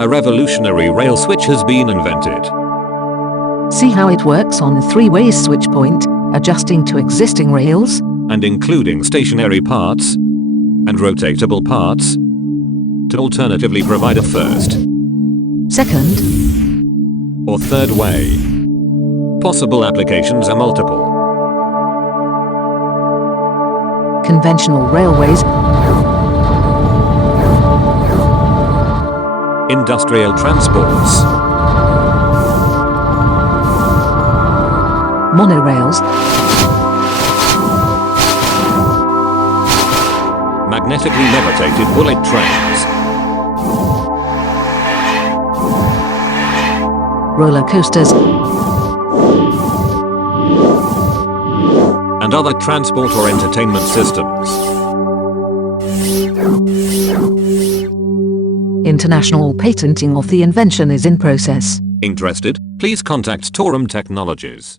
A revolutionary rail switch has been invented. See how it works on a three-way switch point, adjusting to existing rails, and including stationary parts and rotatable parts to alternatively provide a first, second, or third way. Possible applications are multiple. conventional railways, Industrial transports, monorails, magnetically levitated bullet trains, roller coasters, and other transport or entertainment systems. International patenting of the invention is in process. Interested? Please contact TAURUM Technologies.